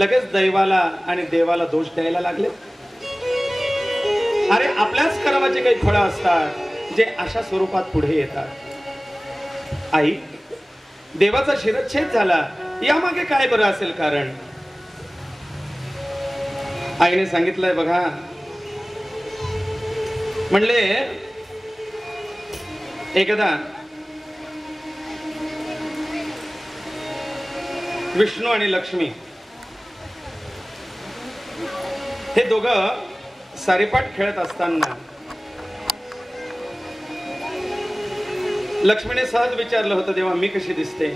लगेच दैवाला आणि देवाला दोष द्यायला लागले. अरे आपल्याच कर्माचे काही फळं असतात जे अशा स्वरूपात पुढे येतात. आई, देवाचा शिरच्छेद झाला, यामागे काय बरं असेल कारण? आईने सांगितलंय बघा, म्हणले एकदा विष्णू आणि लक्ष्मी हे दोघं सारीपाट खेळत असताना लक्ष्मीने सहज विचारलं होतं, देवा मी कशी दिसते?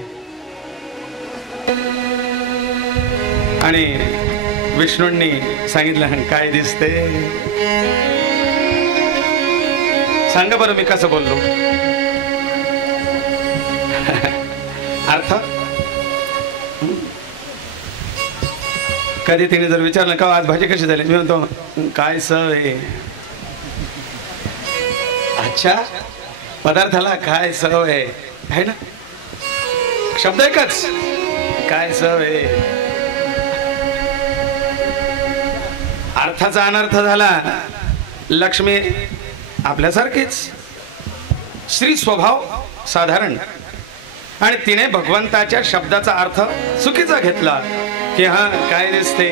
आणि विष्णूंनी सांगितलं, काय दिसते? सांगा बरं मी कसं बोललो? अर्थ कधी तिने जर विचारलं का आज भाजी कशी झाली, मी म्हणतो काय सव आहे. अच्छा, पदार्थाला काय सव आहे ना, शब्द एकच, काय सव आहे. अर्थाचा अनर्थ झाला. लक्ष्मी आपल्यासारखीच, श्री स्वभाव साधारण, आणि तिने भगवंताच्या शब्दाचा अर्थ चुकीचा घेतला की हा काय दिसते,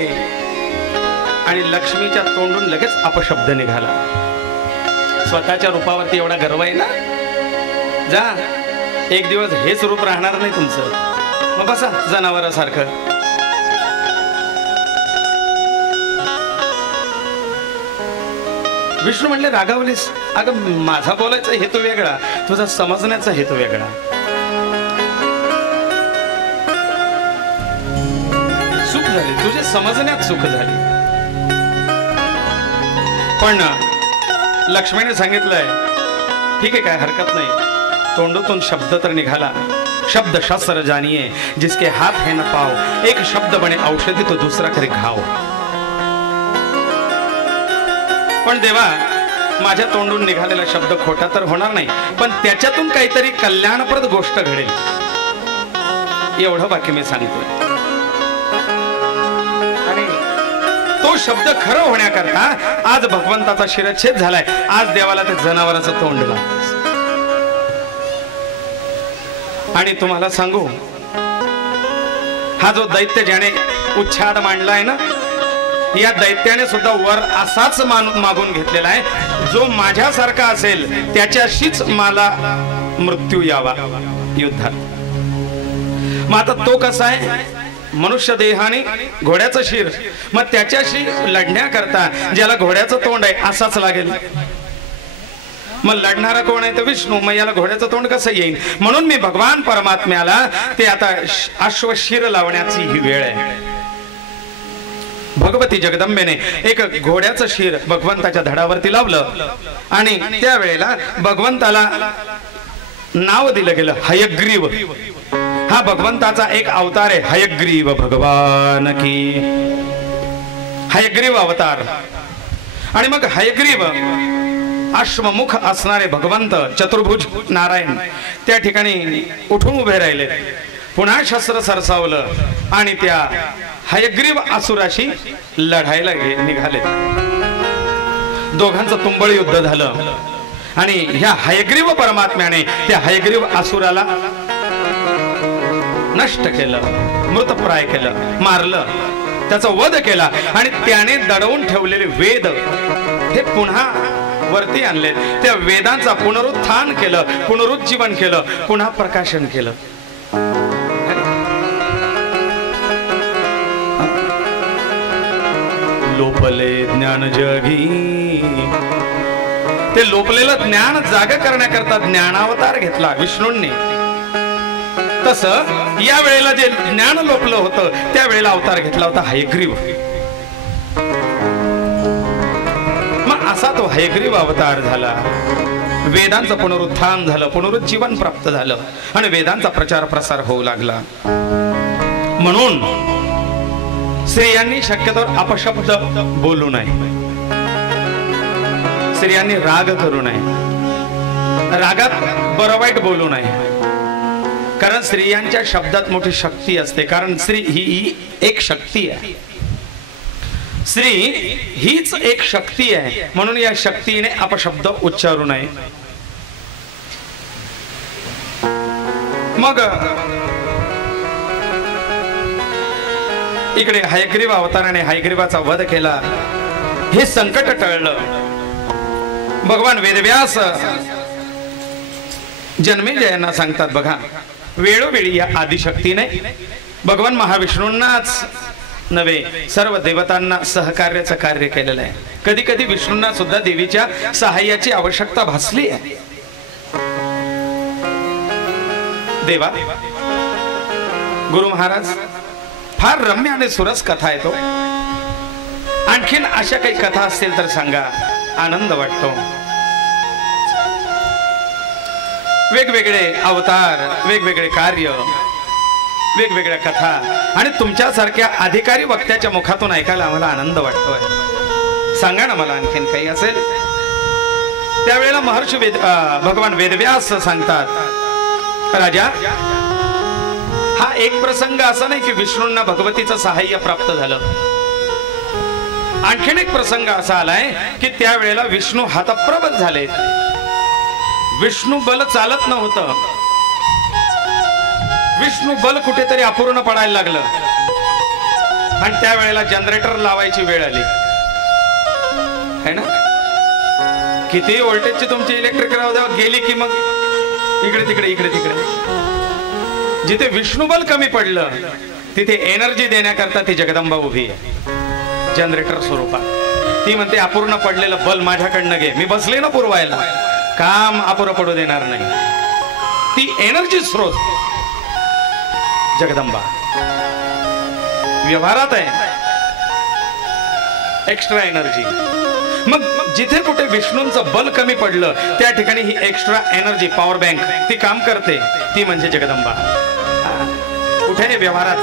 आणि लक्ष्मीच्या तोंडून लगेच अपशब्द निघाला. स्वतःच्या रूपावरती एवढा गर्व आहे ना, जा एक दिवस हेच रूप राहणार नाही तुमचं, मग बसा जनावरासारखं. विष्णू म्हणले, रागावलीस? अगं माझा बोलायचा हेतू वेगळा, तुझा समजण्याचा हेतू वेगळा. चूक झाली, तुझे समजण्यात चूक झाली. पण लक्ष्मीने सांगितलंय, ठीक आहे, काय हरकत नाही. तोंडातून शब्द तर निघाला. शब्द शास्त्र जानिये, जिसके हाथ है न पाव, एक शब्द बने औषधी तो दूसरा करे घाव. पण देवा, माझ्या तोंडून निघालेला शब्द खोटा तर होणार नाही, पण त्याच्यातून काहीतरी कल्याणप्रद गोष्ट घडेल, एवढं बाकी मी सांगतोय. आणि तो शब्द खरं होण्याकरता आज भगवंताचा शिरच्छेद झालाय. आज देवाला ते जनावराचं तोंड लागलं. आणि तुम्हाला सांगू, हा जो दैत्य ज्याने उच्छाद मांडलाय ना, या दैत्याने सुद्धा वर असाच मागून घेतलेला आहे, जो माझ्यासारखा असेल त्याच्याशीच मला मृत्यू यावा युद्धात. मग आता तो कसा आहे? मनुष्य देहाने घोड्याचं शिर, मग त्याच्याशी लढण्याकरता ज्याला घोड्याचं तोंड आहे असाच लागेल. मग लढणारा कोण आहे? तर विष्णू. मग याला घोड्याचं तोंड कसं येईल? म्हणून मी भगवान परमात्म्याला ते आता अश्वशिर लावण्याची ही वेळ आहे. भगवती जगदंबेने एक घोड्याचं शिर भगवंताच्या धडावरती लावलं, आणि त्यावेळेला भगवंताला नाव दिलं गेलं हयग्रीव. हा भगवंताचा एक अवतार आहे, हयग्रीव भगवान की. हयग्रीव अवतार. आणि मग हयग्रीव अश्वमुख असणारे भगवंत चतुर्भुज नारायण त्या ठिकाणी उठून उभे राहिले. पुन्हा शस्त्र सरसावलं आणि त्या हयग्रीव असुराशी लढायला निघाले. दोघांचं तुंबळ युद्ध झालं, आणि ह्या हयग्रीव परमात्म्याने त्या हयग्रीव असुराला नष्ट केलं, मृतप्राय केलं, मारलं, त्याचा वध केला. आणि त्याने दडवून ठेवलेले वेद हे पुन्हा वरती आणले. त्या वेदांचा पुनरुत्थान केलं, पुनरुज्जीवन केलं, पुन्हा प्रकाशन केलं. लोपले ज्ञान जगी. ते लोपलेलं ज्ञान जाग करण्याकरता ज्ञानावतार घेतला विष्णूंनी. तसं या वेळेला जे ज्ञान लोपलं होतं त्यावेळेला अवतार घेतला होता हयग्रीव. मग असा तो हयग्रीव अवतार झाला. वेदांचं पुनरुत्थान झालं, पुनरुज्जीवन प्राप्त झालं, आणि वेदांचा प्रचार प्रसार होऊ लागला. म्हणून स्त्रियांनी शक्यतोवर अपशब्द बोलू नये. स्त्रियांनी राग करू नये, रागात बरं वाईट बोलू नये. कारण स्त्रियांच्या शब्दात मोठी शक्ती असते, कारण स्त्री ही एक शक्ती आहे, स्त्री हीच एक शक्ती आहे, म्हणून या शक्तीने अपशब्द उच्चारू नये. मग इकडे हयग्रीव अवताराने हयग्रीवाचा वध केला, हे संकट टळलं. भगवान वेदव्यास जन्मेजयांना सांगतात बघा, वेळोवेळी या आदिशक्तीने भगवान महाविष्णूंनाच नव्हे सर्व देवतांना सहकार्याचं कार्य केलेलं आहे. कधी कधी विष्णूंना सुद्धा देवीच्या सहाय्याची आवश्यकता भासली आहे. देवा गुरु महाराज फार रम्य आणि सुरस कथा आहे तो, आणखीन अशा काही कथा असतील तर सांगा, आनंद वाटतो. वेगवेगळे अवतार, वेगवेगळे कार्य, वेगवेगळ्या कथा आणि तुमच्यासारख्या अधिकारी वक्त्याच्या मुखातून ऐकायला आम्हाला आनंद वाटतोय. सांगा ना मला आणखीन काही असेल. त्यावेळेला महर्षी भगवान वेदव्यास सांगतात, राजा हा एक प्रसंग असा नाही की विष्णूंना भगवतीचं सहाय्य प्राप्त झालं. आणखीन एक प्रसंग असा आलाय की त्यावेळेला विष्णू हतप्रभ झाले. विष्णू बल चालत नव्हतं, विष्णू बल कुठेतरी अपूर्ण पडायला लागलं आणि त्यावेळेला जनरेटर लावायची वेळ आली है ना. किती व्होल्टेजची तुमची इलेक्ट्रिक राहू द्या, गेली की मग इकडे तिकडे इकडे तिकडे. जिथे विष्णुबल कमी पडलं तिथे एनर्जी देण्याकरता ती जगदंबा उभी आहे जनरेटर स्वरूपात. ती म्हणते अपूर्ण पडलेलं बल माझ्याकडनं घे, मी बसले ना पुरवायला, काम अपुरं पडू देणार नाही. ती एनर्जी स्रोत जगदंबा व्यवहारात आहे, एक्स्ट्रा एनर्जी. मग जिथे कुठे विष्णूंचं बल कमी पडलं त्या ठिकाणी ही एक्स्ट्रा एनर्जी पॉवर बँक ती काम करते, ती म्हणजे जगदंबा. कुठे व्यवहारात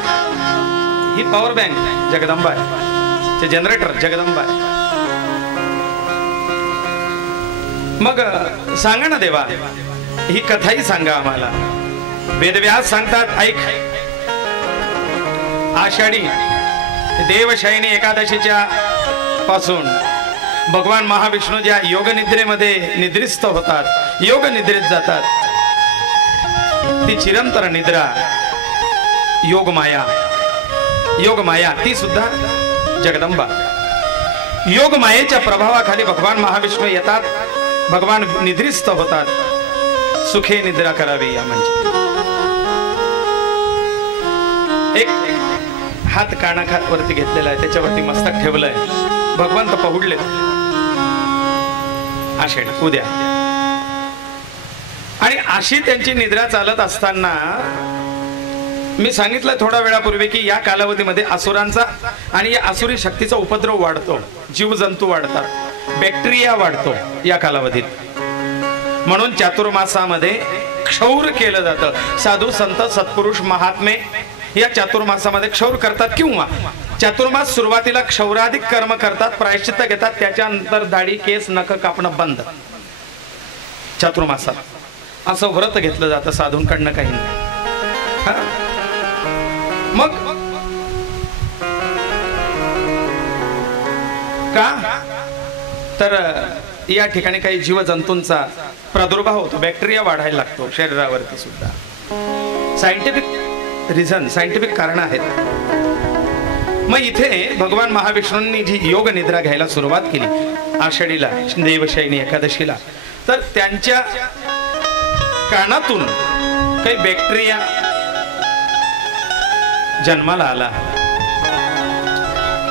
ही पॉवर बँक जगदंबा आहे, ते जनरेटर जगदंबा आहे. मग सांगा ना देवा, ही कथाही सांगा आम्हाला. वेदव्यास सांगतात, ऐक. आषाढी देवशयनी एकादशीच्या पासून भगवान महाविष्णू ज्या योग निद्रेमध्ये निद्रिस्त होतात, योग निद्रेत जातात, ती चिरंतर निद्रा योग माया ती सुद्धा जगदंबा. योग मायेच्या प्रभावाखाली भगवान महाविष्णू येतात, भगवान निद्रिस्त होतात. सुखे निद्रा करावी या म्हणजे एक हात कानाखात वरती घेतलेला आहे, त्याच्यावरती मस्तक ठेवलंय. भगवंत पहुडले आषाढी उद्या, आणि अशी त्यांची निद्रा चालत असताना मी सांगितलं थोड्या वेळापूर्वी की या कालावधीमध्ये असुरांचा आणि या असुरी शक्तीचा उपद्रव वाढतो, जीवजंतू वाढतात, बॅक्टेरिया वाढतो या कालावधीत. म्हणून चातुर्मासामध्ये क्षौर केलं जातं. साधू संत सत्पुरुष महात्मे या चातुर्मासामध्ये क्षौर करतात, किंवा चातुर्मास सुरुवातीला क्षौराधिक कर्म करतात, प्रायश्चित्त घेतात, त्याच्यानंतर दाढी केस नख कापणं बंद. चातुर्मासात असं व्रत घेतलं जातं साधूंकडनं काही नाही. मग का तर या ठिकाणी काही जीवजंतूंचा प्रादुर्भाव होतो, बॅक्टेरिया वाढायला लागतो शरीरावरती सुद्धा. सायंटिफिक रिझन, सायंटिफिक कारण आहेत. मग इथे भगवान महाविष्णूंनी जी योग निद्रा घ्यायला सुरुवात केली आषाढीला देवशयनी एकादशीला, तर त्यांच्या कानातून काही बॅक्टेरिया जन्माला आला.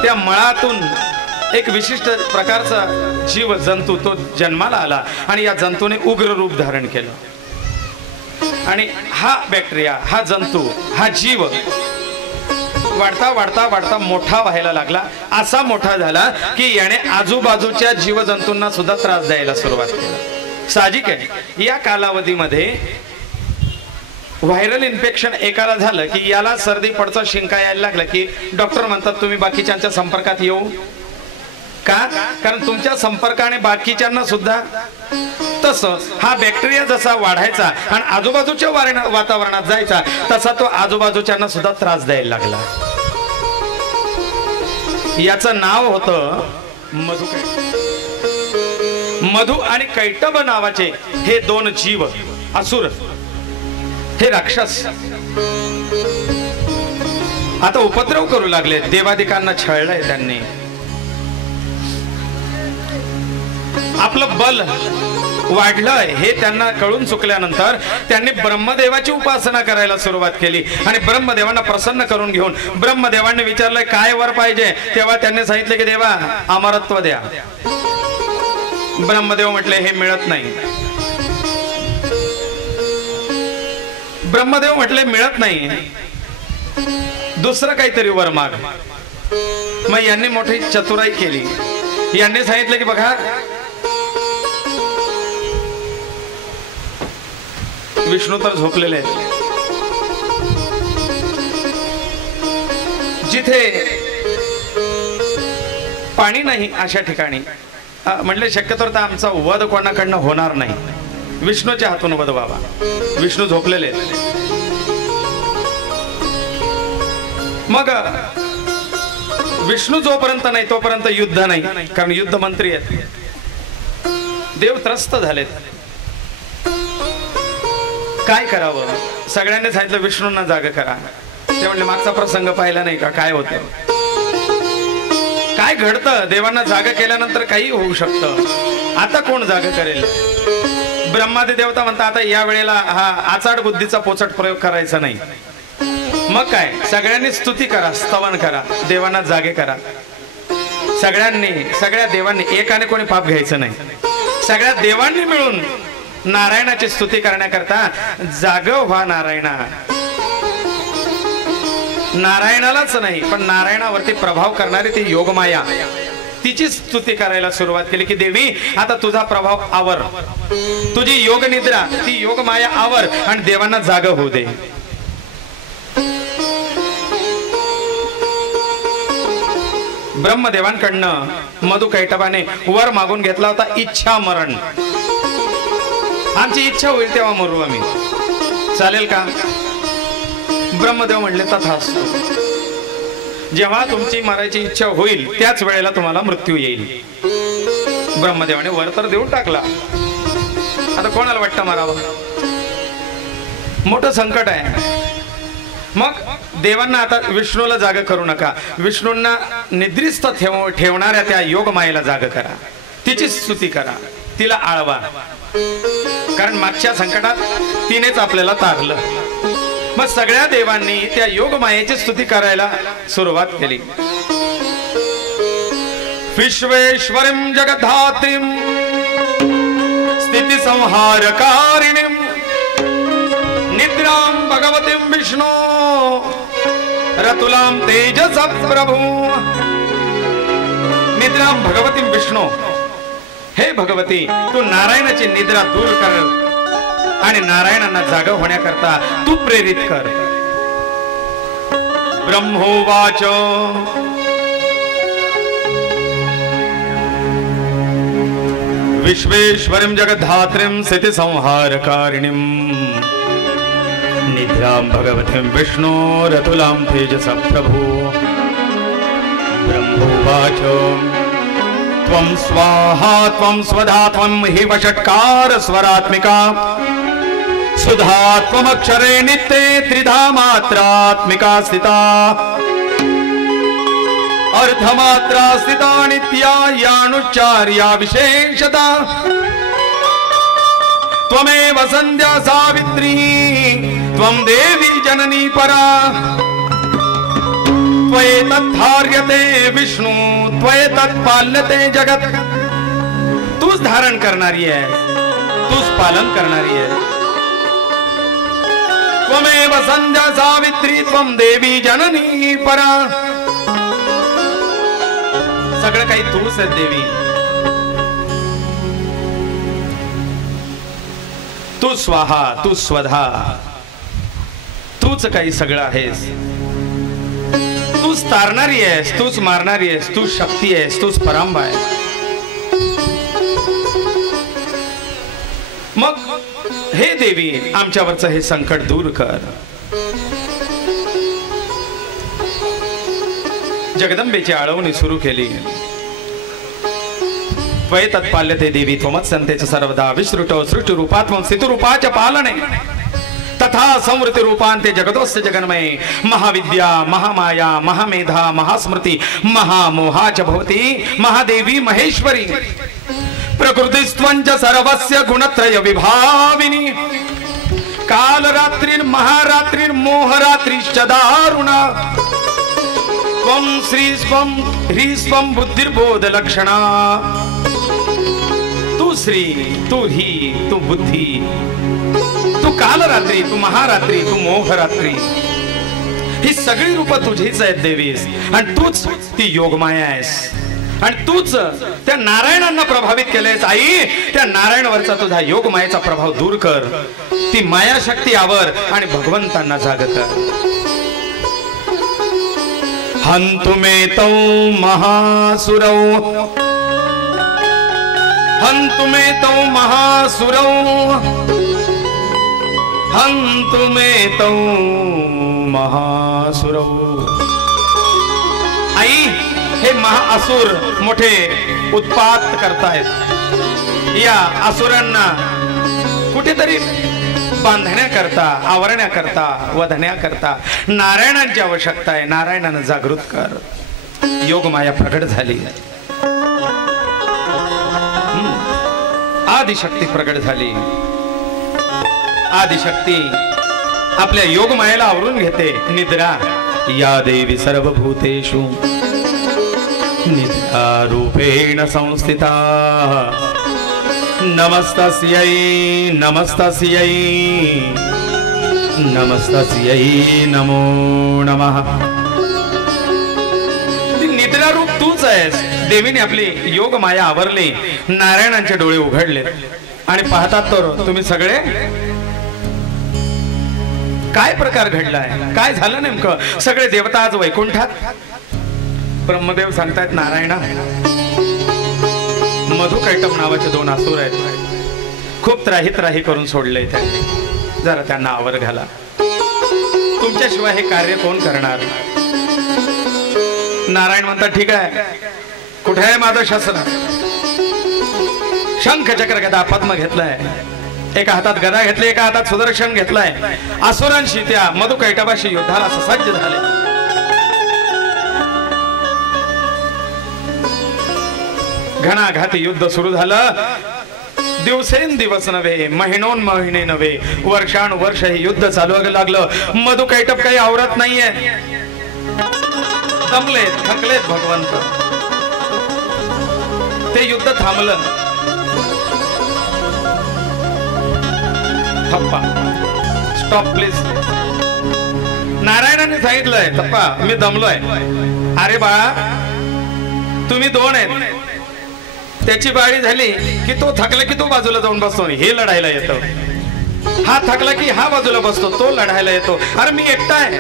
त्या मळातून एक विशिष्ट प्रकारचा जीव जंतू तो जन्माला आला आणि या जंतूने उग्र रूप धारण केलं. आणि हा बॅक्टेरिया, हा जंतू, हा जीव वाढता वाढता वाढता मोठा व्हायला लागला. असा मोठा झाला की याने आजूबाजूच्या जीवजंतूंना सुद्धा त्रास द्यायला सुरुवात केली. साहजिक आहे, या कालावधीमध्ये व्हायरल इन्फेक्शन एकाला झालं की याला सर्दी पडचा शिंका यायला लागला की डॉक्टर म्हणतात तुम्ही बाकीच्यांच्या संपर्कात येऊ. का? कारण तुमच्या संपर्काने बाकीच्यांना सुद्धा तसं हा बॅक्टेरिया जसा वाढायचा आणि आजूबाजूच्या वातावरणात जायचा तसा तो आजूबाजूच्यांना सुद्धा त्रास द्यायला लागला. याचं नाव होतं मधु आणि कैटभ नावाचे हे दोन जीव असुर, हे राक्षस आता उपद्रव करू लागले. देवादिकांना छळलंय त्यांनी. आपलं बल वाढलंय हे त्यांना कळून चुकल्यानंतर त्यांनी ब्रह्मदेवाची उपासना करायला सुरुवात केली आणि ब्रह्मदेवांना प्रसन्न करून घेऊन ब्रह्मदेवांनी विचारलंय काय वर पाहिजे. तेव्हा त्यांनी सांगितलं की देवा अमरत्व द्या. ब्रह्मदेव म्हटले हे मिळत नाही. ब्रह्मदेव म्हटले मिळत नाही, दुसरं काहीतरी वर माग. मग यांनी मोठी चतुराई केली. यांनी सांगितलं की बघा विष्णू तर झोपलेले आहेत, जिथे पाणी नाही अशा ठिकाणी म्हटले शक्यतो तर आमचा वध कोणाकडनं होणार नाही, विष्णूच्या हातून वध व्हावा. विष्णू झोपलेले. मग विष्णू जोपर्यंत नाही तोपर्यंत युद्ध नाही, कारण युद्ध मंत्री आहेत. देव त्रस्त झालेत. काय करावं? सगळ्यांनी सांगितलं विष्णूंना जाग करा. ते म्हणले मागचा प्रसंग पाहिला नाही का, काय होतं, काय घडतं. देवांना जाग केल्यानंतर काही होऊ शकतं. आता कोण जाग करेल? ब्रह्मादी देवता म्हणता आता या वेळेला हा आचाड बुद्धीचा पोचट प्रयोग करायचा नाही. मग काय, सगळ्यांनी स्तुती करा, स्तवन करा, देवांना जागे करा. सगळ्या देवांनी, एकाने कोणी पाप घ्यायचं नाही. सगळ्या देवांनी मिळून नारायणाची स्तुती करण्याकरता जाग व्हा. नारायणालाच नाही पण नारायणावरती प्रभाव करणारी ती योगमाया, तिची स्तुती करायला सुरुवात केली की देवी आता तुझा प्रभाव आवर, तुझी योग निद्रा ती योगमाया आवर आणि देवांना जाग होऊ दे. ब्रह्मदेवांकडनं मधु कैटभाने वर मागून घेतला होता इच्छा मरण. आमची इच्छा होईल तेव्हा मरू आम्ही, चालेल का? ब्रह्मदेव म्हणले तथास्तु. जेव्हा तुमची मरायची इच्छा होईल त्याच वेळेला तुम्हाला मृत्यू येईल. ब्रह्मदेवाने वर तर देऊन टाकला. आता कोणाला वाटतं मारावं? मोठं संकट आहे. मग देवांना आता विष्णूला जाग करू नका, विष्णूंना निद्रिस्त ठेवणाऱ्या त्या योगमायेला जाग करा, तिची स्तुती करा, तिला आळवा. कारण मागच्या संकटात तिनेच आपल्याला तारलं. मग सगळ्या देवांनी त्या योगमायेची स्तुती करायला सुरुवात केली. विश्वेश्वरीं जगद्धात्रीं स्थिति संहारकारिणीं निद्रां भगवतीं विष्णो रतुलां तेजस प्रभु. निद्रां भगवतीं विष्णो, हे भगवती तू नारायणाची निद्रा दूर कर आणि नारायणांना जाग होण्याकरता तू प्रेरित कर. ब्रह्मोवाच विश्वेश्वरीं जगद्धात्रीं स्थिति संहारकारिणीं निद्रां भगवतीं विष्णो रतुलां तेजस प्रभु. ब्रह्मोवाच त्वं स्वाहा त्वं स्वधा त्वं हि वषट्कार स्वरात्मिका सुधा त्वमक्षरे नित्ये त्रिधा मात्रात्मिका स्थिता. अर्धमात्रा स्थिता नित्या यानुच्चार्या विशेषता. त्वमेव संध्या सावित्री त्वं देवी जननी परा. त्वयेतद्धार्यते विष्णु त्वयेतत्पाल्यते जगत. तूच धारण करणारी आहे, तूच पालन करणारी आहे. त्वमेव संध्या सावित्री त्वं देवी जननी परा. सगळं काही तूच आहे देवी. तू स्वाहा, तू स्वधा, तूच काही सगळं आहेस. तूच तारणारी आहेस, तूच मारणारी आहेस, तूच शक्ती आहेस, तूच परांबा आहे. मग हे देवी आमच्यावरचं हे संकट दूर कर. जगदंबेची आळवणी सुरू केली. त्वये तत्पाल्यते देवी त्वमत्संतेच सर्वदा विश्रुतो सृष्टि रूपात्मं स्थिति रूपाच पालने तथा संवृत्ति रूपांते जगतोस्य जगन्मये महाविद्या महामाया महामेधा महास्मृति महामोहाच भवति महादेवी महेश्वरी प्रकृतिस्त्वंच सर्वस्य गुणत्रय विभाविनी कालरात्रिर्महारात्रिर्मोहरात्रिश्च दारुणा त्वं श्री स्वं ह्री स्वं बुद्धिर्बोध लक्षणा. तू श्री, तू ही, तू बुद्धी, तू कालरात्री, तू महारात्री, तू मोहरात्री, ही सगळी रूप तुझीच आहेत देवीस. आणि तूच ती योगमाया आहेस. आणि तूच त्या नारायणांना प्रभावित केलेस आई. त्या नारायणवरचा तुझा योगमायेचा प्रभाव दूर कर. ती माया शक्ती आवर आणि भगवंतांना जाग कर. हंतुमेतौ महासुरौ हंतुमेतौ महासुरौ हंतुमेतौ महासुरौ. आई हे महाअसुर मोठे उत्पात करतायत. या असुरांना कुठेतरी बांधण्याकरता, आवरण्याकरता, वधण्याकरता नारायणांची आवश्यकता आहे. नारायणानं जागृत कर. योगमाया प्रकट झाली. आदिशक्ती प्रकट झाली. आदिशक्ती आपल्या योगमायेला आवरून घेते. निद्रा या देवी सर्वभूतेषु निद्रा रूपेण संस्थिता नमस्तस्यै नमस्तस्यै नमस्तस्यै नमो नमः. निद्रा रूप तूच आहेस. देवीने आपली योग माया आवरली. नारायणांचे डोळे उघडले आणि पाहतात तर तुम्ही सगळे काय प्रकार घडलाय, काय झालं नेमकं. सगळे देवता आज वैकुंठात. ब्रह्मदेव सांगतायत नारायणा मधुकैटप नावाचे 2 असुर आहेत. खूप त्राही करून सोडले त्यांनी. जरा त्यांना आवर घाला. तुमच्याशिवाय हे कार्य कोण करणार. नारायण म्हणतात ठीक आहे. कुठे आहे माझं शस्त्र. शंख चक्र गदा पद्म घेतलाय. एका हातात गदा घेतली, एका हातात सुदर्शन घेतलाय. असुरांशी त्या मधुकैटपाशी युद्धाला सज्ज झाले. घणाघाती युद्ध सुरू झालं. दिवसेंदिवस नव्हे, महिनोन महिने नव्हे, वर्षानुवर्ष हे युद्ध चालू लागलं. मधुकैटप काही आवरत नाहीये. दमलेत, थकलेत भगवंत. ते युद्ध थांबलं. थप्पा. Stop please. नारायणाने सांगितलंय थप्पा, मी दमलोय. अरे बाळा तुम्ही 2 आहेत. त्याची बाळी झाली की तो थकला की तो बाजूला जाऊन बसतो. हे लढायला येतो. हा थकला की हा बाजूला बसतो, तो लढायला येतो. अरे मी एकटा आहे.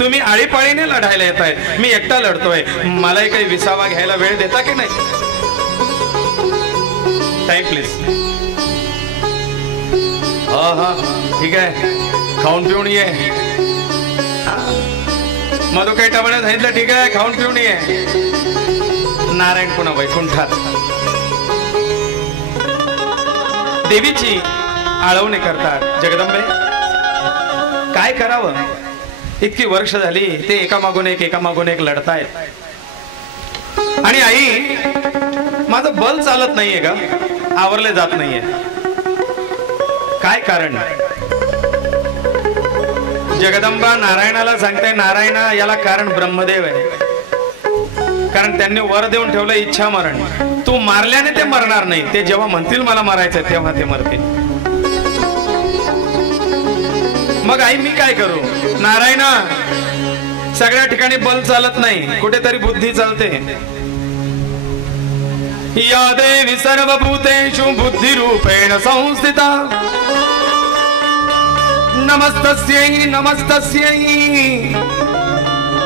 तुम्ही आळीपाळीने लढायला येत आहे. मी एकटा लढतोय. मलाही काही विसावा घ्यायला वेळ देता की नाही. Time please. हा ठीक आहे. खाऊन पिऊन ये. मधुकैटपाने सांगितलं ठीक आहे खाऊन पिऊन ये. नारायण पुन्हा वैकुंठात. देवीची आळवणी करतात. जगदंबे काय करावं. इतकी वर्ष झाली ते एकामागून एक लढतायत. आणि आई माझं बल चालत नाहीये का, आवरले जात नाहीये. काय कारण. जगदंबा नारायणाला सांगते नारायणा याला कारण ब्रह्मदेव आहे. कारण त्यांनी वर देऊन ठेवलं इच्छा मरण. तू मारल्याने ते मरणार नाही. ते जेव्हा म्हणतील मला मारायचंय तेव्हा ते मरतील. मग आई मी काय करू. नारायणा सगळ्या ठिकाणी बल चालत नाही, कुठेतरी बुद्धी चालते. या देवी सर्वभूतेषु बुद्धिरूपेण संस्थिता नमस्तस्यै नमस्तस्यै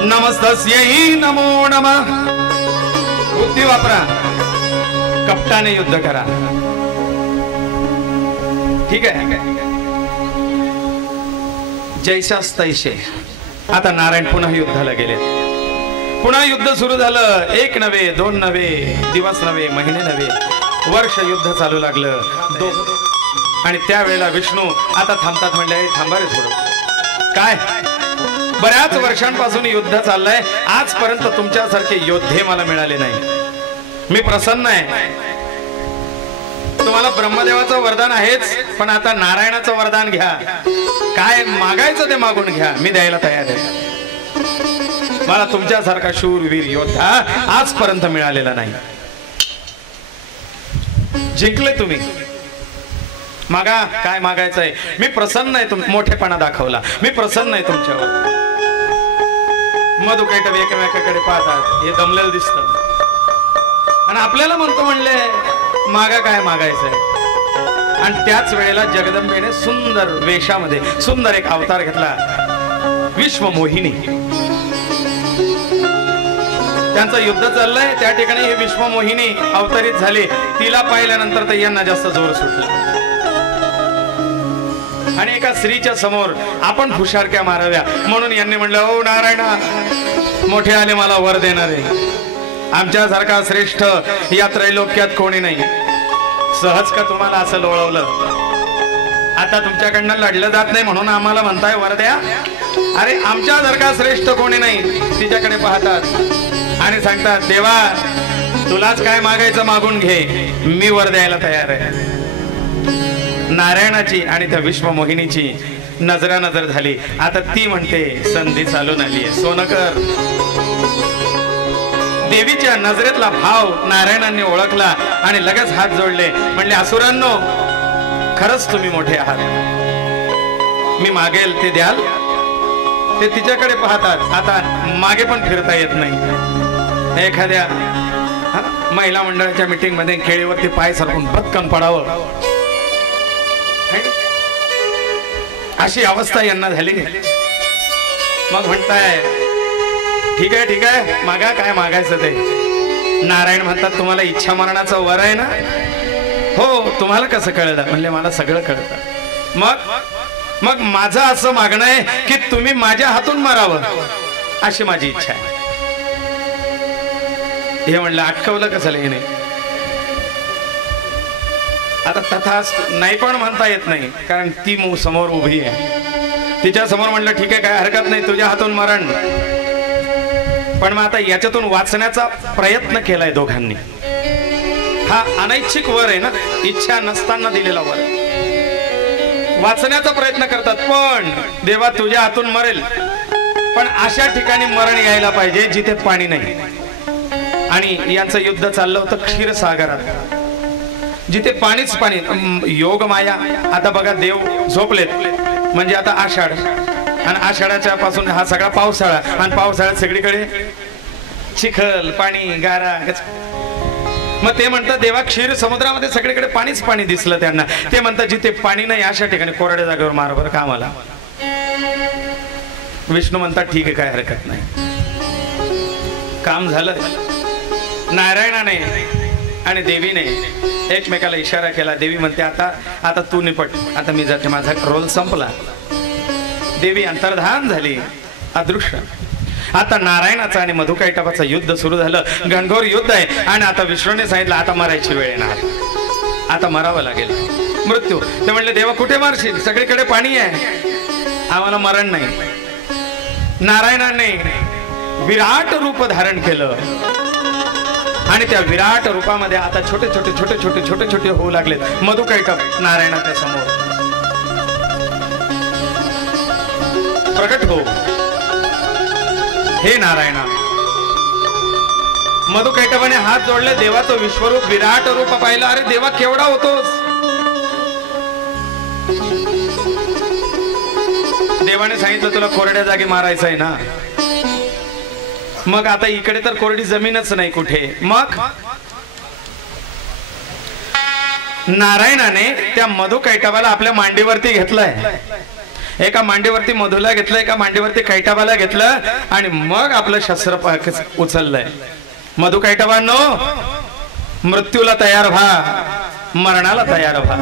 नमस्तस्यै नमो नमः. बुद्धी वापरा, कपटाने युद्ध करा. ठीक आहे. जैसास तैसे. आता नारायण पुन्हा युद्धाला गेले. पुन्हा युद्ध सुरू झालं. एक नव्हे, दोन नव्हे, दिवस नव्हे, महिने नव्हे, वर्ष युद्ध चालू लागलं. आणि त्यावेळेला विष्णू आता थांबतात. म्हणले थांबा रे थोडं. काय बऱ्याच वर्षांपासून युद्ध चाललंय, आजपर्यंत तुमच्यासारखे योद्धे मला मिळाले नाही. मी प्रसन्न आहे. तुम्हाला ब्रह्मदेवाचं वरदान आहेच, पण आता नारायणाचं वरदान घ्या. काय मागायचं ते मागून घ्या, मी द्यायला तयार आहे. मला तुमच्यासारखा शूरवीर योद्धा आजपर्यंत मिळालेला नाही. जिंकले तुम्ही, मागा. काय मागायचंय? मी प्रसन्न आहे. मोठेपणा दाखवला, मी प्रसन्न आहे तुमच्यावर. मधुकैटभ एकमेकाकडे पाहतात. हे दमलेलं दिसतं आणि आपल्याला म्हणले मागा. काय मागायचंय? आणि त्याच वेळेला जगदंबेने सुंदर वेशामध्ये सुंदर एक अवतार घेतला. विश्वमोहिनी. त्यांचं युद्ध चाललंय, त्या ठिकाणी ही विश्वमोहिनी अवतरित झाली. तिला पाहिल्यानंतर तर यांना जास्त जोर सुटला. आणि एका स्त्रीच्या समोर आपण फुशारक्या माराव्या म्हणून यांनी म्हणलं, ओ नारायणा, मोठे आले मला वर देणारे. आमच्यासारखा श्रेष्ठ या त्रैलोक्यात कोणी नाही. सहज का तुम्हाला असं लोळवलं? आता तुमच्याकडनं लढलं जात नाही म्हणून आम्हाला म्हणताय वर द्या? अरे आमच्यासारखा श्रेष्ठ कोणी नाही. तिच्याकडे पाहतात आणि सांगतात, देवा तुलाच काय मागायचं मागून घे, मी वर द्यायला तयार आहे. नारायणाची आणि त्या विश्वमोहिनीची नजरानजर झाली. आता ती म्हणते संधी चालून आली आहे, सोनं कर. देवीच्या नजरेतला भाव नारायणांनी ओळखला आणि लगेच हात जोडले. म्हणले, असुरांनो, खरंच तुम्ही मोठे आहात. मी मागेल ते द्याल? ते तिच्याकडे पाहतात. आता मागे पण फिरता येत नाही. एखाद्या महिला मंडळाच्या मीटिंग मध्ये खेळीवरती पाय सरकून पटकन पडावं, अशी अवस्था यांना झाली. मग म्हणताय, ठीक आहे ठीक आहे, मागा. काय मागायचं ते? नारायण म्हणतात, तुम्हाला इच्छा मरणाचं वर आहे ना? हो. तुम्हाला कसं कळलं? म्हणले, मला सगळं कळतं. मग माझं असं मागणं आहे की तुम्ही माझ्या हातून मारावं, अशी माझी इच्छा आहे. हे म्हणलं, अटकवलं कसं हिने? आता तथाच नाही पण म्हणता येत नाही, कारण ती समोर उभी आहे. तिच्या समोर म्हणलं, ठीक आहे, काय हरकत नाही, तुझ्या हातून मरण. पण मग आता याच्यातून वाचण्याचा प्रयत्न केलाय दोघांनी. हा अनैच्छिक वर आहे ना, इच्छा नसताना दिलेला वर. वाचण्याचा प्रयत्न करतात, पण देवा तुझ्या हातून मरेल, पण अशा ठिकाणी मरण यायला पाहिजे जिथे पाणी नाही. आणि यांचं युद्ध चाललं होतं क्षीरसागरात, जिथे पाणीच पाणी. योग माया. आता बघा, देव झोपलेत, म्हणजे आता आषाढ, आणि आषाढाच्या पासून हा सगळा पावसाळा, आणि पावसाळ्यात सगळीकडे चिखल, पाणी, गारा. मग ते म्हणतात, देवा क्षीर समुद्रामध्ये सगळीकडे पाणीच पाणी दिसलं त्यांना. ते म्हणतात, जिथे पाणी नाही अशा ठिकाणी कोरड्या जागेवर मार बरं का आम्हाला. विष्णू म्हणतात, ठीक आहे, काय हरकत नाही. काम झालं. नारायणाने आणि देवीने एकमेकाला इशारा केला. देवी म्हणते, आता तू निपट, आता मी जाते, माझा रोल संपला. देवी अंतर्धान झाली, अदृश्य. आता नारायणाचं आणि मधुकैटभाचं युद्ध सुरू झालं. घनघोर युद्ध आहे. आणि आता विष्णूने सांगितलं, आता मरायची वेळ येणार, आता मरावं लागेल, मृत्यू. ते म्हणले, देवा कुठे मारशील? सगळीकडे पाणी आहे, आम्हाला मरण नाही. नारायणाने विराट रूप धारण केलं आणि त्या विराट रूपामध्ये आता छोटे छोटे छोटे छोटे छोटे छोटे होऊ लागलेत. मधुकैटभ नारायणाच्या समोर प्रकट हो. हे नारायणा. मधुकैटभाने हात जोडले. देवाचं विश्वरूप विराट रूप पाहिलं. अरे देवा, केवढा होतोस? देवाने सांगितलं, तुला कोरड्या जागी मारायचं आहे ना. मग आता इकडे तर कोरडी जमीनच नाही कुठे. मग नारायणाने त्या मधुकैटभाला आपल्या मांडीवरती घेतलंय एका मांडीवरती मधुला घेतलं, एका मांडीवरती कैटबाला घेतलं आणि मग आपलं शस्त्र उचललंय. मधु कैटबांनो, मृत्यूला तयार व्हा, मरणाला तयार व्हा.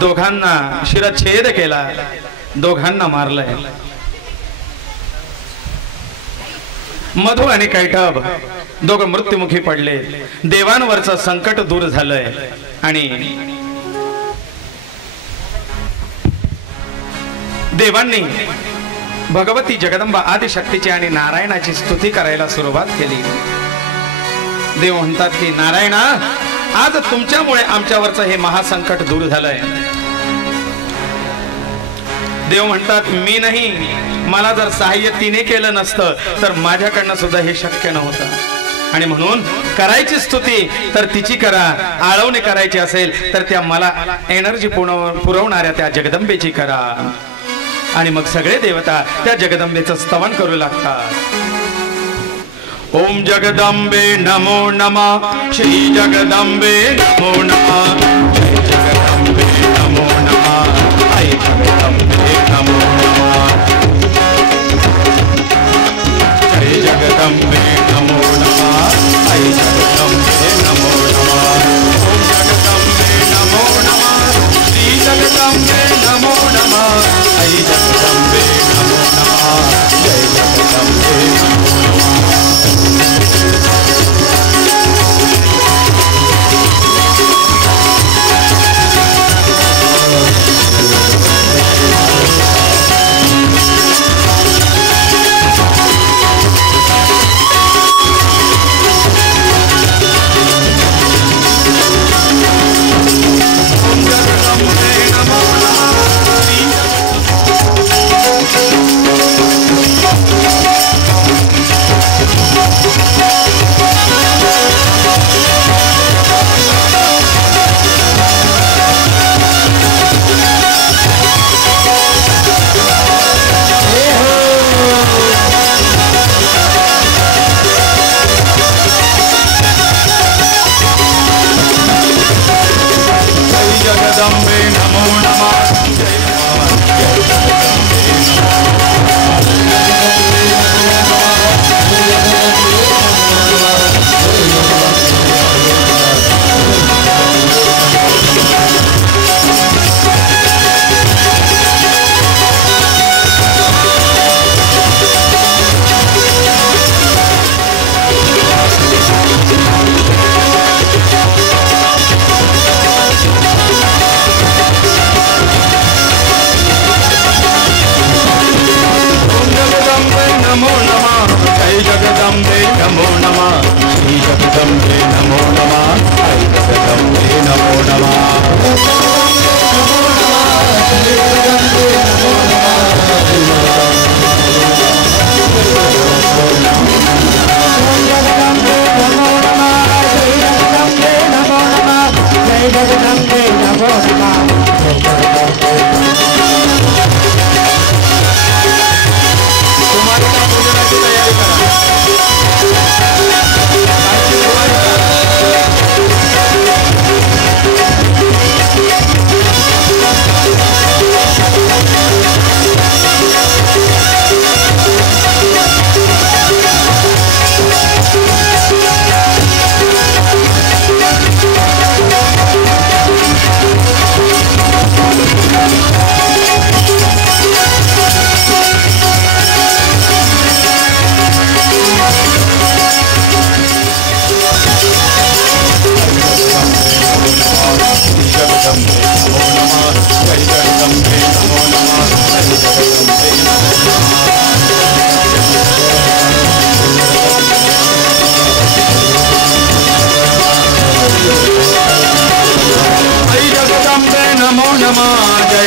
दोघांना शिरच्छेद केला, दोघांना मारलंय. मधु आणि कैटब दोघं मृत्युमुखी पडले. देवांवरचं संकट दूर झालंय आणि देवांनी भगवती जगदंबा आदिशक्तीची आणि नारायणाची स्तुती करायला सुरुवात केली. देव म्हणतात की नारायणा, आज तुमच्यामुळे आमच्यावरचं हे महासंकट दूर झालंय. देव म्हणतात मी नाही, मला जर सहाय्य तिने केलं नसतं तर माझ्याकडनं सुद्धा हे शक्य नव्हतं. आणि म्हणून करायची स्तुती तर तिची करा, आळवणी करायची असेल तर त्या मला एनर्जी पुरवणाऱ्या त्या जगदंबेची करा. आणि मग सगळे देवता त्या जगदंबेचं स्तवन करू लागतात. ओम जगदंबे नमो नमः, श्री जगदंबे नमो नमः, जय जगदंबे नमो नमः, आई जगदंबे नमो नमः, जय जगदंबे नमो नमः, आई जगदंबे नमो नमः. ओम जगदंबे नमो नमः, श्री जगदंबे नमो नमः, आई जगदंबे नमो नमः, जय जगदंबे नमो नमः.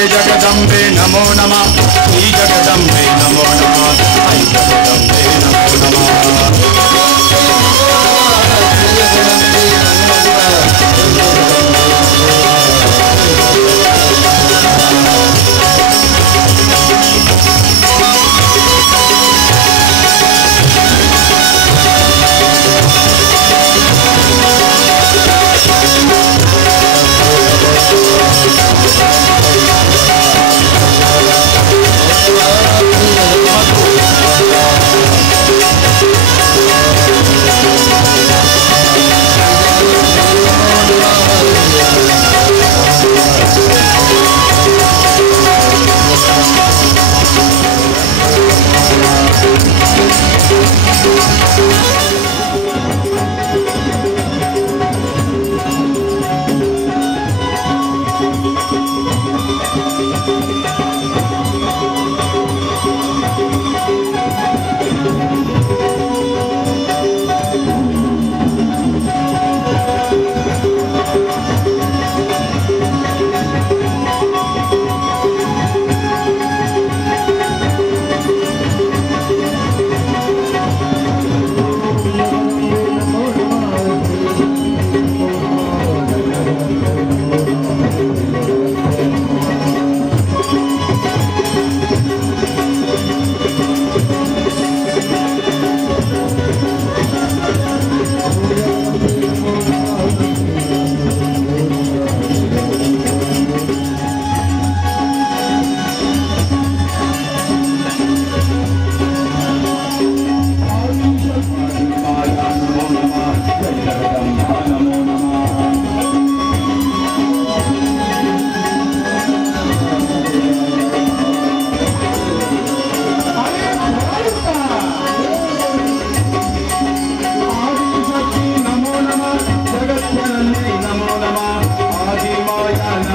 जगदम्बे नमो नमः, श्री जगदम्बे नमो नमः, आई जगदम्बे नमो नमः.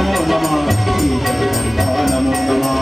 नमो नमः श्री जगदम्बा नमो नमः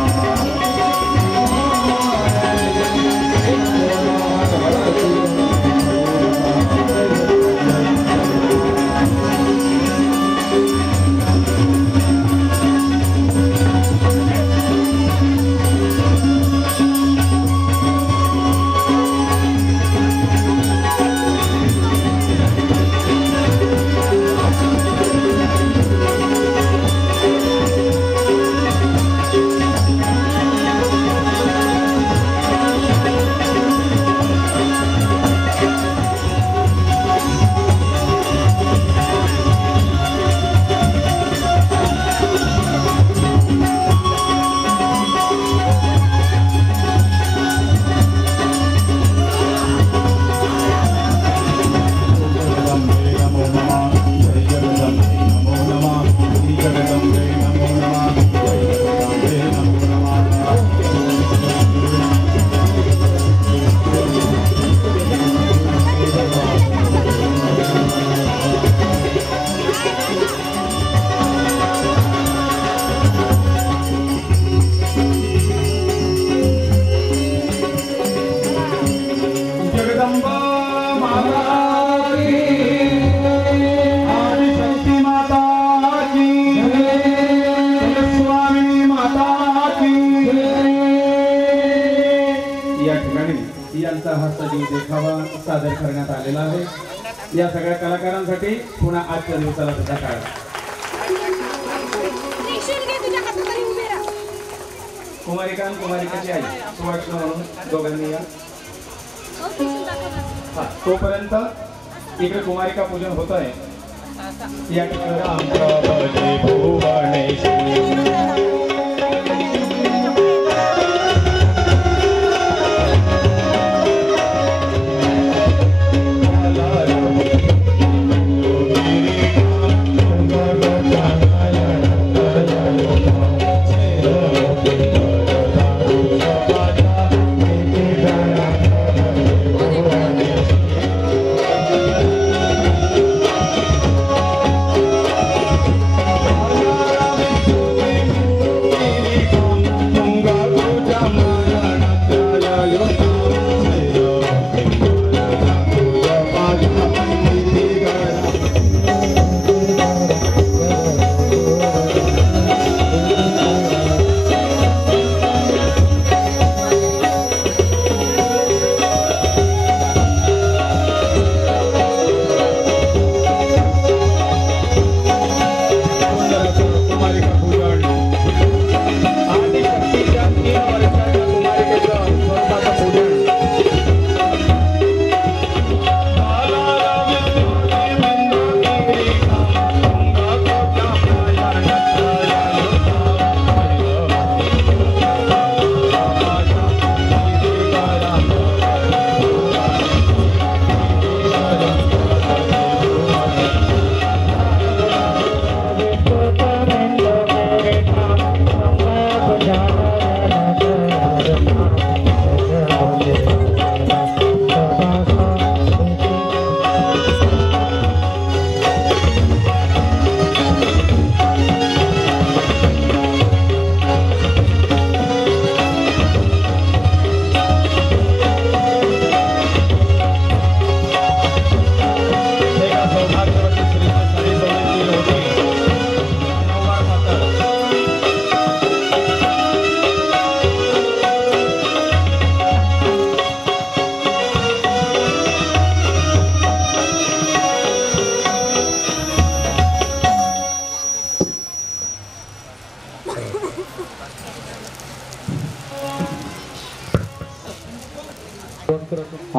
सादर करण्यात आलेला आहे। या सगळ्या कलाकारांसाठी पुन्हा आजच्या दिवसाला सुद्धा काढा। कुमारिका आणि कुमारिकाची आई सुवासिनी म्हणून दोघांनी या। तोपर्यंत इकडे कुमारिका पूजन होत आहे। या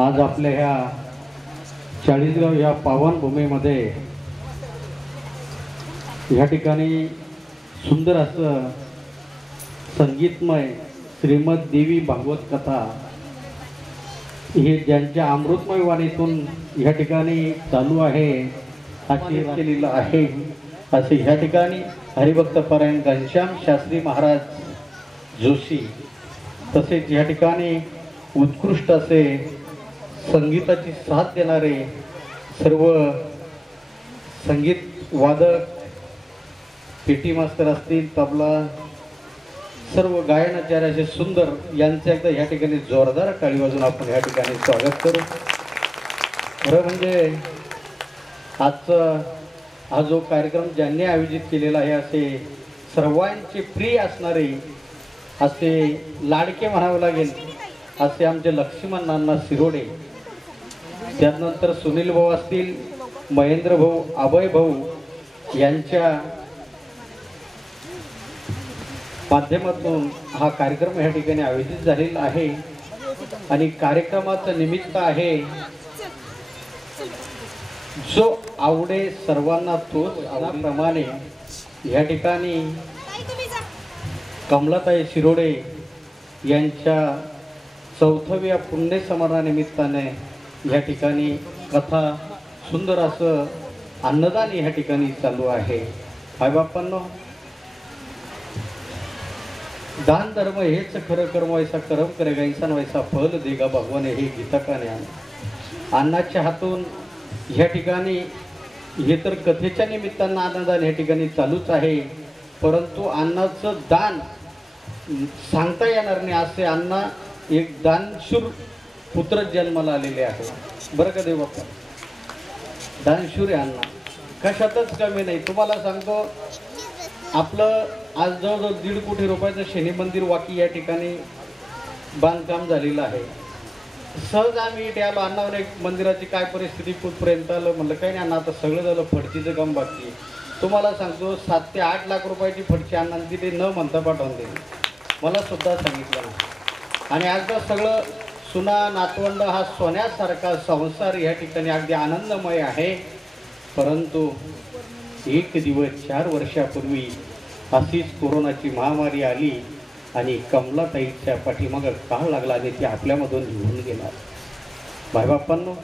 आज आपल्या ह्या चाळीसगाव या पावनभूमीमध्ये या ठिकाणी सुंदर असं संगीतमय श्रीमद देवी भागवत कथा हे ज्यांच्या अमृतमय वाणीतून या ठिकाणी चालू आहे अशी केलेलं आहे। असे ह्या ठिकाणी हरिभक्त परायण घनश्याम शास्त्री महाराज जोशी तसेच या ठिकाणी उत्कृष्ट असे संगीताची साथ देणारे सर्व संगीत वादक पेटी मास्तर असतील, तबला, सर्व गायनाचार्य असे सुंदर यांचं एकदा ह्या ठिकाणी जोरदार टाळी वाजून आपण ह्या ठिकाणी स्वागत करू. खरं म्हणजे आजचा हा जो कार्यक्रम ज्यांनी आयोजित केलेला आहे असे सर्वांचे प्रिय असणारे, असे लाडके म्हणावं लागेल असे आमचे लक्ष्मण नाना शिरोडे, त्यानंतर सुनील भाऊ असतील, महेंद्र भाऊ, अभय भाऊ यांच्या माध्यमातून हा कार्यक्रम या ठिकाणी आयोजित झालेला आहे. आणि कार्यक्रमाचं निमित्त आहे जो आवडे सर्वांना तोच आवडीप्रमाणे या ठिकाणी कमलाताई शिरोडे यांच्या 4व्या पुण्यस्मरणानिमित्ताने या ठिकाणी कथा, सुंदर असं अन्नदान या ठिकाणी चालू आहे. बाप्पांनो, दान धर्म हेच खरं कर्म, व्हायचा कर्म करेगा इंसान वैसा फल देगा भगवान, हे गीता का ज्ञान. अन्नाच्या हातून ह्या ठिकाणी हे तर कथेच्या निमित्तानं अन्नदान ह्या ठिकाणी चालूच आहे, परंतु अन्नाचं दान सांगता येणार नाही असे अण्णा एक दानशूर पुत्र जन्माला आलेले आहे. बरं का देव बाप्पा, दानशूर आहे अण्णा, कशातच कमी नाही. तुम्हाला सांगतो, आपलं आज जवळजवळ 1.5 कोटी रुपयाचं शनी मंदिर वाकी या ठिकाणी बांधकाम झालेलं आहे. सहज आम्ही इथे आलो, अण्णावर एक मंदिराची काय परिस्थिती कुठपर्यंत आलं, म्हणलं काही नाही अण्णा, आता सगळं झालं, फडचीचं काम बाकी आहे. तुम्हाला सांगतो 7 ते 8 लाख रुपयाची फडची अण्णांची ते न म्हणता पाठवून दिली, मला सुद्धा सांगितलं नाही. आणि आता सगळं सुना नातवंड हा सोन्यासारखा संसार या ठिकाणी अगदी आनंदमय आहे. परंतु एक दिवस 4 वर्षापूर्वी अशीच कोरोनाची महामारी आली आणि कमलाताईच्या पाठीमागं काळ लागला आणि ती आपल्यामधून निघून गेला. बायबाप्पांनो,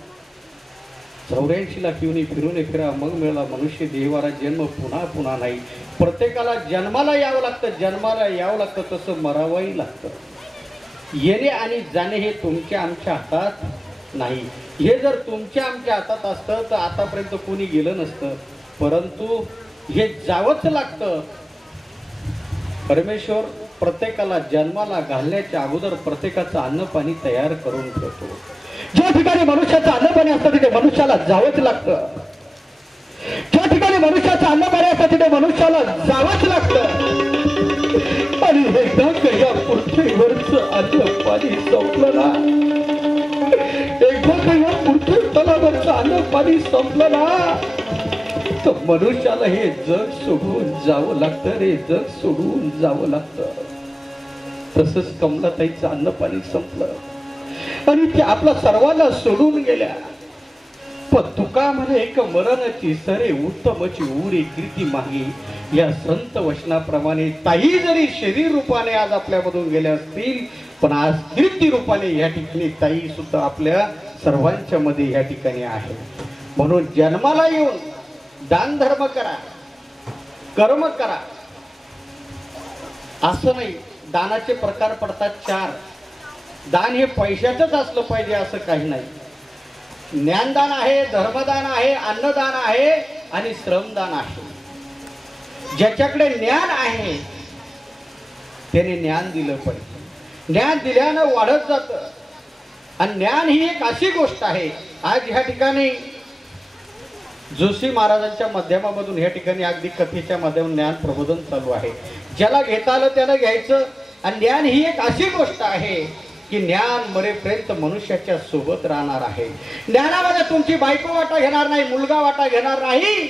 84 लाख येऊन फिरून फिरा मग मिळाला मनुष्य देवारा जन्म पुन्हा पुन्हा नाही. प्रत्येकाला जन्माला यावं लागतं, जन्माला यावं लागतं, तसं मरावंही लागतं. येणे आणि जाणे हे तुमच्या आमच्या हातात नाही. हे जर तुमच्या आमच्या हातात असतं तर आतापर्यंत कोणी गेलं नसतं, परंतु हे जावंच लागतं. परमेश्वर प्रत्येकाला जन्माला घालण्याच्या अगोदर प्रत्येकाचं अन्न पाणी तयार करून ठेवतो. ज्या ठिकाणी मनुष्याचं अन्न पाणी असतं तिथे मनुष्याला जावंच लागतं. ज्या ठिकाणी मनुष्याचं अन्न पाणी असतं तिथे मनुष्याला जावंच लागतं. आणि एकदा का या पृथ्वीवरचं अन्न पाणी संपलं ना, एकदा का या पृथ्वी तलावरचं अन्न पाणी संपलं ना, तर मनुष्याला हे जग सोडून जावं लागतं रे, जग सोडून जावं लागतं. तसंच कमलाताईचं अन्न पाणी संपलं आणि ते आपल्या सर्वांना सोडून गेल्या. पण तुका म्हणे एक मरणाची सरे उत्तमची उरी कीर्ती मागी, या संत वचनाप्रमाणे ताई जरी शरीर रूपाने आज आपल्यामधून गेल्या असतील, पण आज कीर्ती रूपाने या ठिकाणी ताई सुद्धा आपल्या सर्वांच्या मध्ये या ठिकाणी आहे. म्हणून जन्माला येऊन दान धर्म करा, कर्म करा. असं नाही, दानाचे प्रकार पडतात 4. दान हे पैशाचंच असलं पाहिजे असं काही नाही. ज्ञानदान आहे, धर्मदान आहे, अन्नदान आहे आणि श्रमदान आहे. ज्याच्याकडे ज्ञान आहे त्याने ज्ञान दिलं पाहिजे. ज्ञान दिल्यानं वाढत जातं. आणि ज्ञान ही एक अशी गोष्ट आहे, आज ह्या ठिकाणी जोशी महाराजांच्या माध्यमामधून या ठिकाणी अगदी कथेच्या माध्यमातून ज्ञान प्रबोधन चालू आहे. ज्याला घेता आलं त्यानं घ्यायचं. आणि ज्ञान ही एक अशी गोष्ट आहे की ज्ञान मरेपर्यंत मनुष्याच्या सोबत राहणार आहे. ज्ञानामध्ये तुमची बायको वाटा घेणार नाही, मुलगा वाटा घेणार नाही,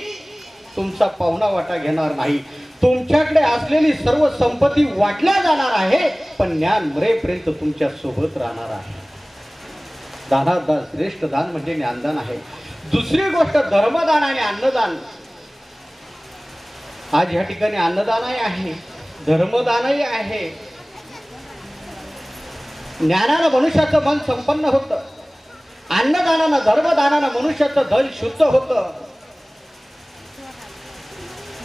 तुमचा पाहुणा वाटा घेणार नाही. तुमच्याकडे असलेली सर्व संपत्ती वाटल्या जाणार आहे, पण ज्ञान मरेपर्यंत तुमच्या सोबत राहणार आहे. दानात दान श्रेष्ठ दान म्हणजे ज्ञानदान आहे. दुसरी गोष्ट धर्मदान आणि अन्नदान. आज या ठिकाणी अन्नदानही आहे, धर्मदानही आहे. ज्ञानानं मनुष्याचं मन संपन्न होतं, अन्नदानानं धर्मदानानं मनुष्याचं धन शुद्ध होतं.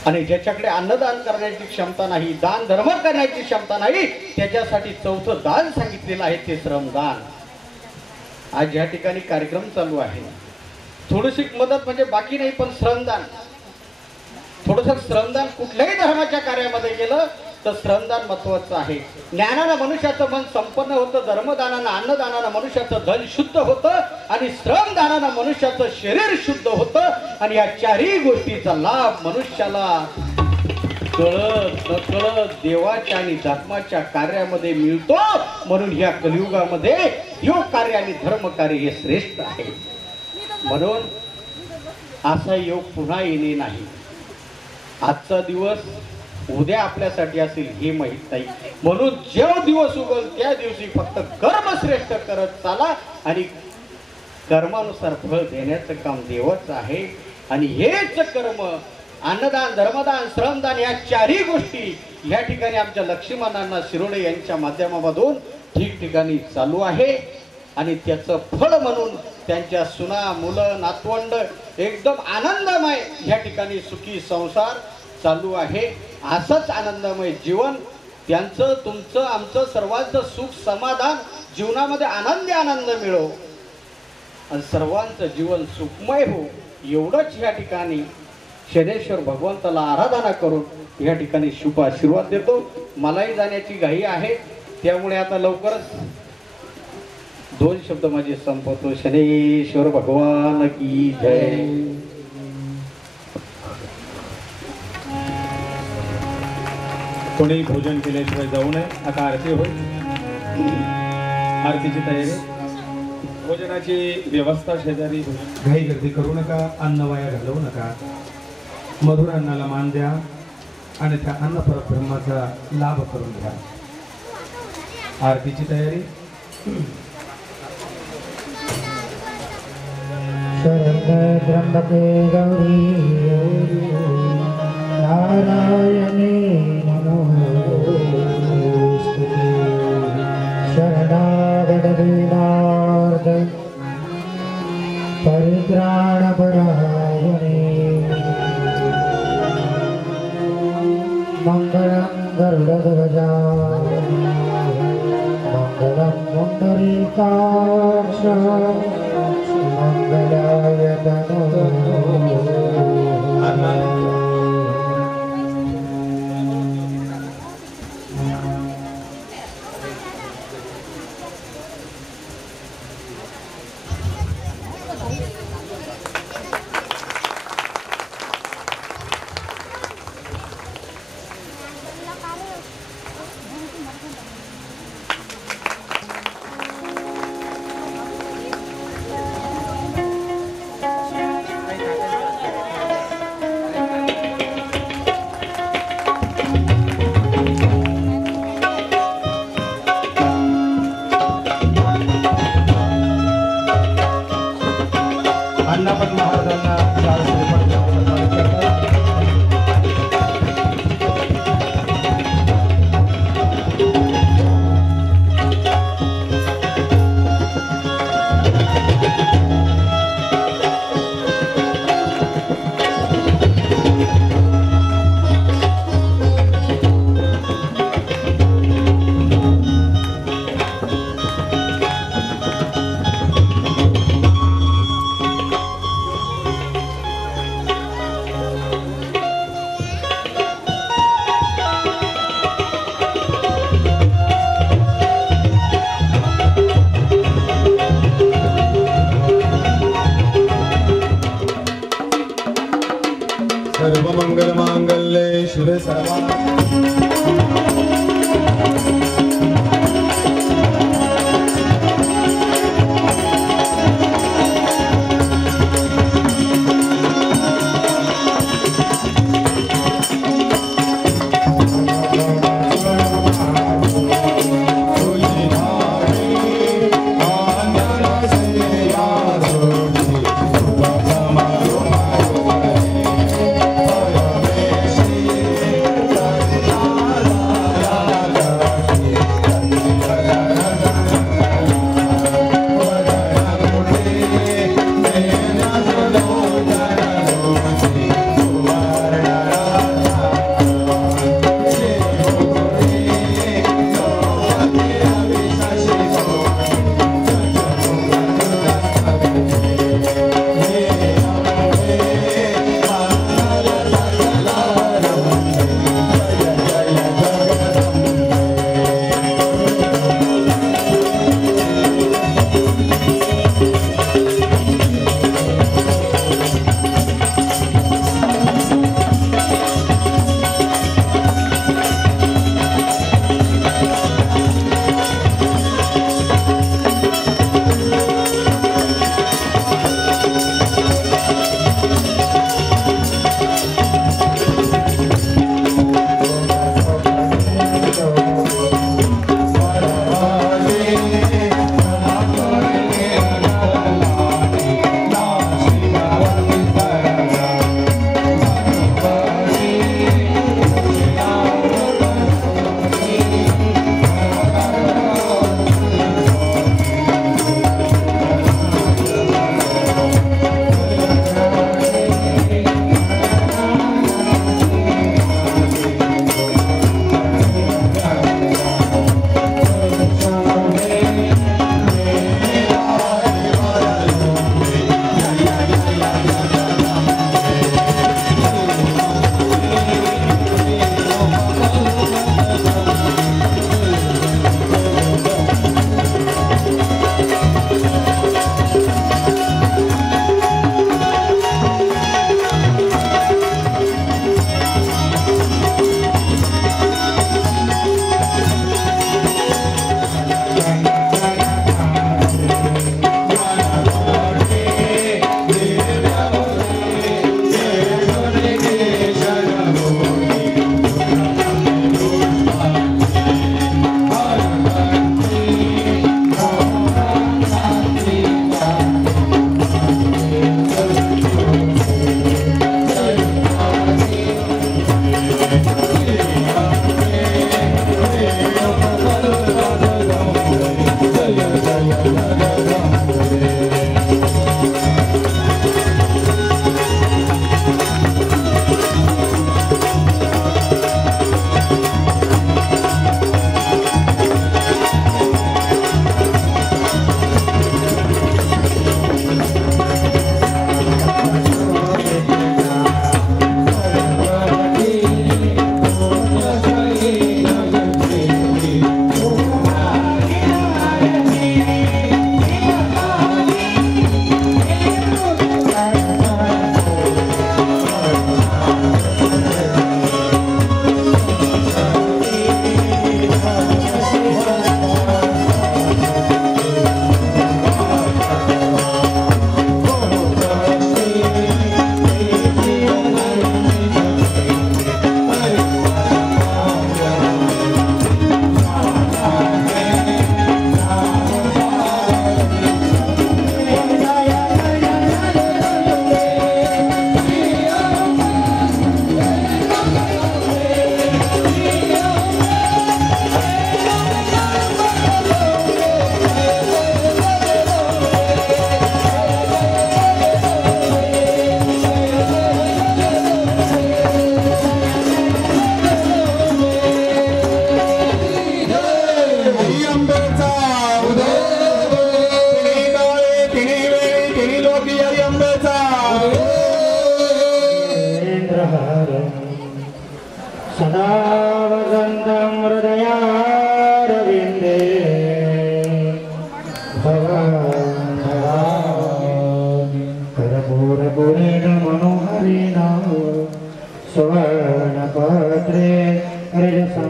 आणि ज्याच्याकडे अन्नदान करण्याची क्षमता नाही, दान धर्म करण्याची क्षमता नाही, त्याच्यासाठी 4थं दान सांगितलेलं आहे, ते श्रमदान. आज या ठिकाणी कार्यक्रम चालू आहे. थोडीशी मदत म्हणजे बाकी नाही, पण श्रमदान. थोडस श्रमदान कुठल्याही धर्माच्या कार्यामध्ये गेलं तर श्रमदान महत्वाचं आहे. ज्ञानानं मनुष्याचं मन संपन्न होतं, धर्मदानानं अन्नदानानं मनुष्याचं धन शुद्ध होतं आणि श्रमदानानं मनुष्याचं शरीर शुद्ध होतं. आणि या चारही गोष्टीचा लाभ मनुष्याला कळत नकळत देवाच्या आणि धर्माच्या कार्यामध्ये मिळतो. म्हणून ह्या कलियुगामध्ये योग कार्य आणि धर्म कार्य हे श्रेष्ठ आहे. म्हणून असा योग पुन्हा येणे नाही. आजचा दिवस उद्या आपल्यासाठी असेल हे माहीत नाही. म्हणून जेव्हा दिवस उगल त्या दिवशी फक्त कर्म श्रेष्ठ करत चाला आणि कर्मानुसार फळ देण्याचं काम देवाचं आहे. आणि हेच कर्म अन्नदान, धर्मदान, श्रमदान या चारही गोष्टी या ठिकाणी आमच्या लक्ष्मणांना शिरोडे यांच्या माध्यमामधून ठिकठिकाणी चालू आहे. आणि त्याचं फळ म्हणून त्यांच्या सुना, मुलं, नातवंड एकदम आनंदमय या ठिकाणी सुखी संसार चालू आहे. असंच आनंदमय जीवन त्यांचं, तुमचं, आमचं सर्वांचं सुख समाधान जीवनामध्ये आनंद मिळो आणि सर्वांचं जीवन सुखमय हो एवढंच या ठिकाणी शनेश्वर भगवंताला आराधना करून या ठिकाणी शुभ आशीर्वाद देतो. मलाही जाण्याची घाई आहे त्यामुळे आता लवकरच 2 शब्द माझे संपवतो. शनेश्वर भगवान की जय. कोणी भोजन केल्याशिवाय जाऊ नये. आता आरती होईल. आरतीची तयारी. भोजनाची व्यवस्था शेजारी. घाई गर्दी करू नका, अन्न वाया घालवू नका. मधुर अन्नाला मान द्या आणि त्या अन्न परब्रह्माचा लाभ करून घ्या. आरतीची तयारी. शरद त्र्यंबके गौरी नारायणी नमोस्तुते. शरणागतदीनार्थ परित्राणपरायणे मंगलं गरुडध्वजा मंगलं पुंडरीकाक्ष मंगलाय तनोहरि.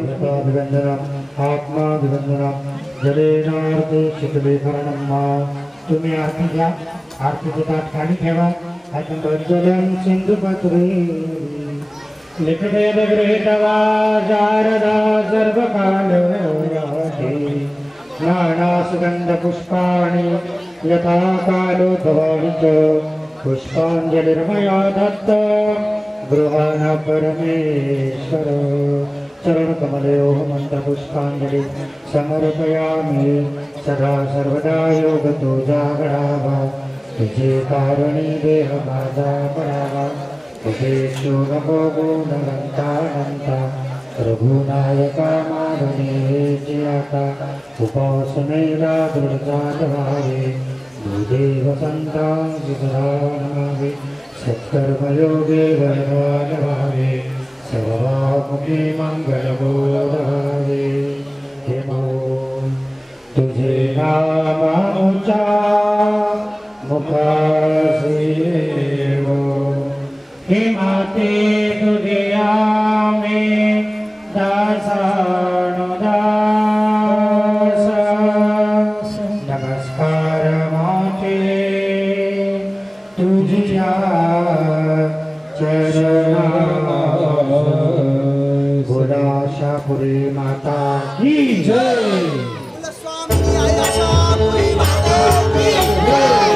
कृताभिवंदनम आत्माभिवंदनम जलेनार्थे शीतलीकरणम मा तुम्ही आरती घ्या आरतीचे ताट खाली ठेवा जलम सिंधुपत्रे लिखितेन गृहीतवा शारदा सर्वकालराते नानासुगन्धपुष्पाणि यथा कालोद्भवानि च पुष्पाञ्जलिर्मया दत्त गृहाण परमेश्वर चरणकमलयोः मन्त्रपुष्पाञ्जलि समर्पयामि सदा सर्वदा योगतो जागरावा तुझे कारणी देह माझा पडावा तुझेषु नमो गुणवंतानंता रघुनायका माधुने आता उपासनेला दृढ व्हावे भूदेव संतां विधानावे सत्कर्मयोगे वरदान व्हावे सर्वामुखी मंगलबोधावे हे तुझे नामाचा मुखासेवो हे माते तुझे आमे दासानुदास नमस्कार माते तुझ्या चरणा गोदाशापुरी माता की जय स्वामी आयाशापुरी माता की जय।